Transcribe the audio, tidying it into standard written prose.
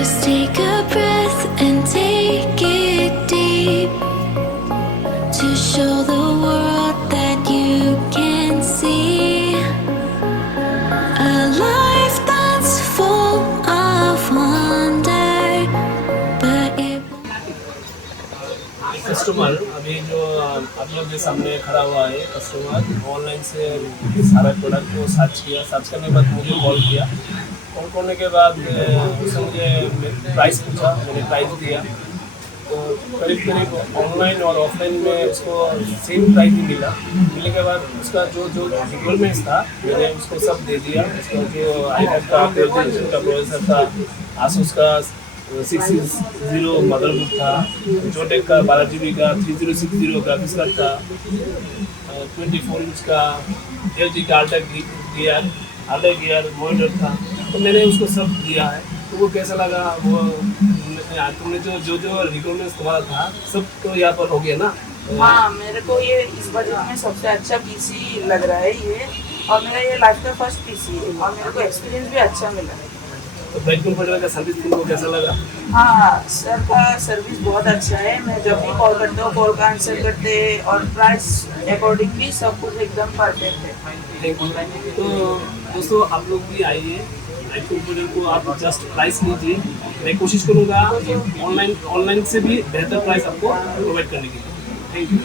Just take a breath and take it deep to show the world that you can see a life that's full of wonder, but it customer अभी जो आप लोग के सामने खड़ा हुआ है, कस्टमर ऑनलाइन से सारा प्रोडक्ट को सर्च किया, सर्च करने के बाद मुझे कॉल किया। कॉल करने के बाद उसने मुझे प्राइस पूछा, मैंने प्राइस दिया। तो करीब करीब ऑनलाइन और ऑफलाइन में उसको सेम प्राइस ही मिला। मिलने के बाद उसका जो जो रिक्वायरमेंट्स था मैंने उसको सब दे दिया। उसका जो आईपैड का का प्रोसेसर था, आसूस का 660 मदरबोर्ड था, जोटेक का 12 GB का 3060 ग्राफिक्स कार्ड था, 24 इंच का LG का अल्ट्रा गियर मॉनिटर था। तो मैंने उसको सब दिया है। तो वो कैसा लगा, वो तुमने जो जो रिक्वायरमेंट्स तुम्हारा था सब तो यहाँ पर हो गया ना। हाँ, मेरे को ये इस बजट में सबसे अच्छा पीसी लग रहा है ये, और मेरा ये लाइफ का फर्स्ट पीसी है और मेरे को एक्सपीरियंस भी अच्छा मिला है। तो ब्राइट कंप्यूटर का सर्विस तुमको कैसा लगा? हाँ, सर का सर्विस बहुत अच्छा है। मैं जब भी कॉल करता हूँ कॉल का आंसर करते हैं और प्राइस अकॉर्डिंगली सब कुछ एकदम परफेक्ट है। Thank you. तो दोस्तों आप लोग भी आइए, ब्राइट कंप्यूटर को आप जस्ट प्राइस लीजिए। मैं कोशिश करूँगा ऑनलाइन से भी बेहतर प्राइस आपको प्रोवाइड करने के लिए। Thank you.